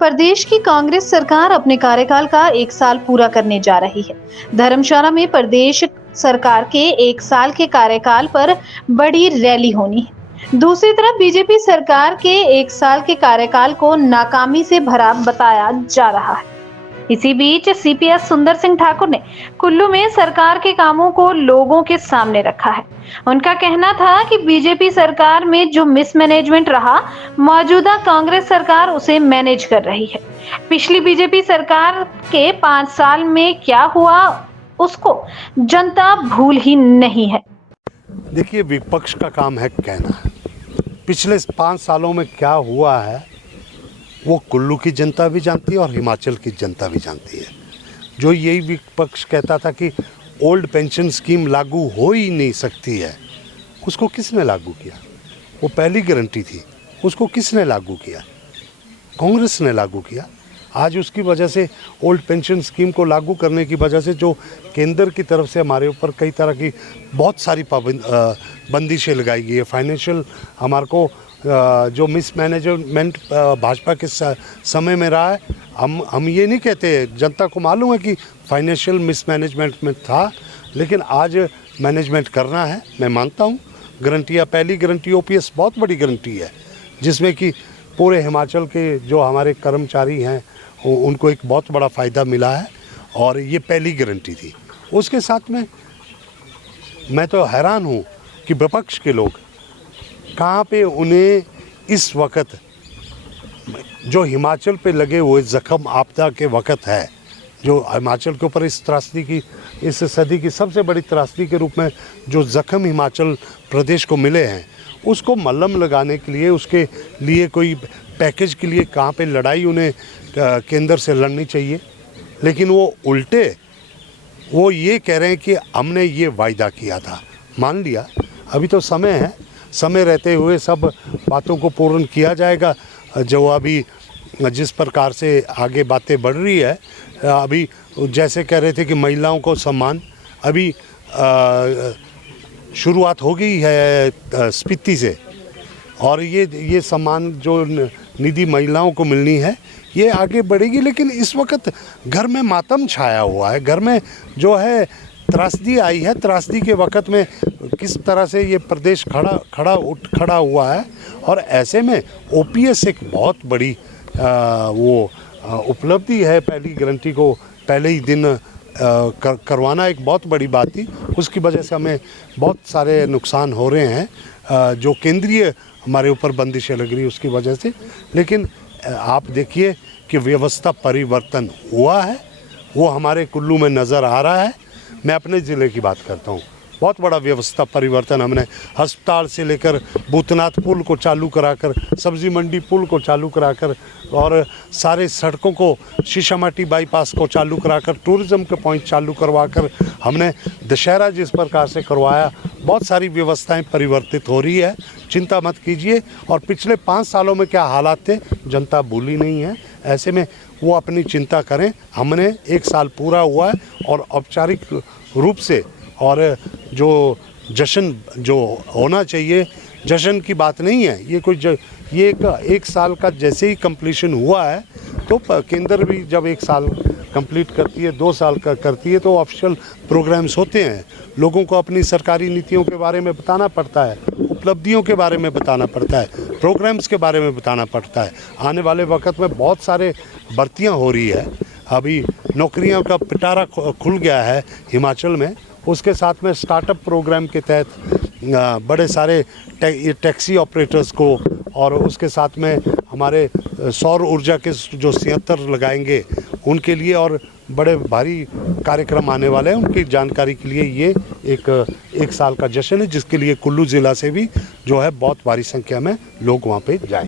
प्रदेश की कांग्रेस सरकार अपने कार्यकाल का 1 साल पूरा करने जा रही है। धर्मशाला में प्रदेश सरकार के 1 साल के कार्यकाल पर बड़ी रैली होनी है। दूसरी तरफ बीजेपी सरकार के 1 साल के कार्यकाल को नाकामी से भरा बताया जा रहा है। इसी बीच सीपीएस सुंदर सिंह ठाकुर ने कुल्लू में सरकार के कामों को लोगों के सामने रखा है। उनका कहना था कि बीजेपी सरकार में जो मिसमैनेजमेंट रहा, मौजूदा कांग्रेस सरकार उसे मैनेज कर रही है। पिछली बीजेपी सरकार के 5 साल में क्या हुआ, उसको जनता भूल ही नहीं है। देखिए, विपक्ष का काम है कहना। पिछले 5 सालों में क्या हुआ है वो कुल्लू की जनता भी जानती है और हिमाचल की जनता भी जानती है। जो यही विपक्ष कहता था कि ओल्ड पेंशन स्कीम लागू हो ही नहीं सकती है, उसको किसने लागू किया? वो पहली गारंटी थी, उसको किसने लागू किया? कांग्रेस ने लागू किया। आज उसकी वजह से ओल्ड पेंशन स्कीम को लागू करने की वजह से जो केंद्र की तरफ से हमारे ऊपर कई तरह की बहुत सारी बंदिशें लगाई गई है। फाइनेंशियल हमारे को जो मिसमैनेजमेंट भाजपा के समय में रहा है, हम ये नहीं कहते, जनता को मालूम है कि फाइनेंशियल मिसमैनेजमेंट में था, लेकिन आज मैनेजमेंट करना है। मैं मानता हूँ गारंटियाँ, पहली गारंटी ओपीएस बहुत बड़ी गारंटी है, जिसमें कि पूरे हिमाचल के जो हमारे कर्मचारी हैं उनको एक बहुत बड़ा फ़ायदा मिला है, और ये पहली गारंटी थी। उसके साथ में मैं तो हैरान हूँ कि विपक्ष के लोग कहाँ पे उन्हें इस वक्त जो हिमाचल पे लगे हुए जख्म आपदा के वक्त है, जो हिमाचल के ऊपर इस त्रासदी की, इस सदी की सबसे बड़ी त्रासदी के रूप में जो जख्म हिमाचल प्रदेश को मिले हैं, उसको मल्हम लगाने के लिए, उसके लिए कोई पैकेज के लिए कहाँ पे लड़ाई उन्हें केंद्र से लड़नी चाहिए। लेकिन वो उल्टे वो ये कह रहे हैं कि हमने ये वायदा किया था। मान लिया, अभी तो समय है, समय रहते हुए सब बातों को पूर्ण किया जाएगा। जो अभी जिस प्रकार से आगे बातें बढ़ रही है, अभी जैसे कह रहे थे कि महिलाओं को सम्मान, अभी शुरुआत हो गई है स्पीति से, और ये सम्मान जो निधि महिलाओं को मिलनी है ये आगे बढ़ेगी। लेकिन इस वक्त घर में मातम छाया हुआ है, घर में जो है त्रासदी आई है। त्रासदी के वक्त में किस तरह से ये प्रदेश खड़ा हुआ है, और ऐसे में ओपीएस एक बहुत बड़ी उपलब्धि है। पहली गारंटी को पहले ही दिन करवाना एक बहुत बड़ी बात थी। उसकी वजह से हमें बहुत सारे नुकसान हो रहे हैं, जो केंद्रीय हमारे ऊपर बंदिशें लग रही उसकी वजह से। लेकिन आप देखिए कि व्यवस्था परिवर्तन हुआ है, वो हमारे कुल्लू में नज़र आ रहा है। मैं अपने ज़िले की बात करता हूँ, बहुत बड़ा व्यवस्था परिवर्तन हमने अस्पताल से लेकर भूतनाथ पुल को चालू कराकर, सब्जी मंडी पुल को चालू कराकर, और सारे सड़कों को, शीशामाटी बाईपास को चालू कराकर, टूरिज़्म के पॉइंट चालू करवाकर हमने दशहरा जिस प्रकार से करवाया, बहुत सारी व्यवस्थाएं परिवर्तित हो रही है। चिंता मत कीजिए। और पिछले 5 सालों में क्या हालात थे जनता भूली नहीं है। ऐसे में वो अपनी चिंता करें। हमने 1 साल पूरा हुआ है, और औपचारिक रूप से, और जो जश्न जो होना चाहिए, जश्न की बात नहीं है ये, कोई ये 1 साल का जैसे ही कंप्लीशन हुआ है, तो केंद्र भी जब 1 साल कंप्लीट करती है, 2 साल का करती है, तो ऑफिशियल प्रोग्राम्स होते हैं। लोगों को अपनी सरकारी नीतियों के बारे में बताना पड़ता है, उपलब्धियों के बारे में बताना पड़ता है, प्रोग्राम्स के बारे में बताना पड़ता है। आने वाले वक्त में बहुत सारे भर्तियां हो रही है, अभी नौकरियों का पिटारा खुल गया है हिमाचल में। उसके साथ में स्टार्टअप प्रोग्राम के तहत बड़े सारे टैक्सी ऑपरेटर्स को, और उसके साथ में हमारे सौर ऊर्जा के जो संयंत्र लगाएंगे उनके लिए, और बड़े भारी कार्यक्रम आने वाले हैं। उनकी जानकारी के लिए ये एक साल का जश्न है, जिसके लिए कुल्लू ज़िला से भी जो है बहुत भारी संख्या में लोग वहाँ पे जाएं।